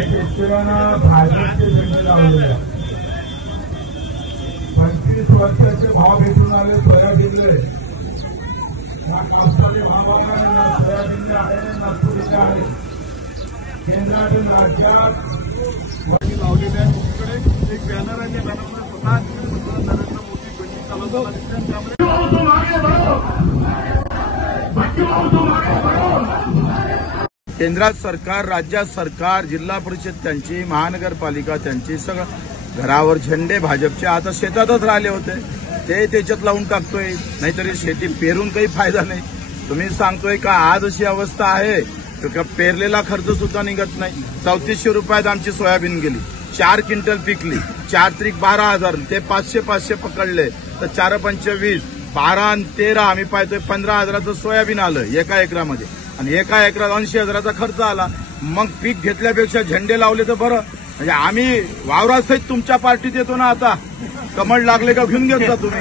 शेतकऱ्यांना भाजपचे झेंडे लावले 25 वर्षाचे भाव भेटून आले सोयाबीनले कापसाचे भाव आहे ना सोयाबीनले आहे ना तुरीचे आहे केंद्रातून राज्यात लावलेले आहे दुसरीकडे एक बॅनर आहे त्या बॅनरमध्ये स्वतः नरेंद्र मोदी बंदी चालवतात केंद्रात सरकार राज्यात सरकार जिल्हा परिषद त्यांची महानगरपालिका त्यांची सगळं घरावर झेंडे भाजपचे आता शेतातच राहिले होते ते त्याच्यात लावून टाकतोय नाहीतरी शेती पेरून काही फायदा नाही। तुम्ही सांगतोय का आज अशी अवस्था आहे का पेरलेला खर्च सुद्धा निघत नाही। 3400 रुपयात आमची सोयाबीन गेली 4 क्विंटल पिकली 4 त्रिक 12,000 ते 500 पकडले तर 4 पंच 20 12 आणि 13 आम्ही पाहतोय 15,000चं सोयाबीन आलं एका एकरामध्ये आणि एका एकरात 80,000चा खर्च आला। मग पीक घेतल्यापेक्षा झेंडे लावले तर बरं म्हणजे आम्ही वावरासहित तुमच्या पार्टीत येतो ना आता कमळ लागले का घेऊन घेत जा तुम्ही।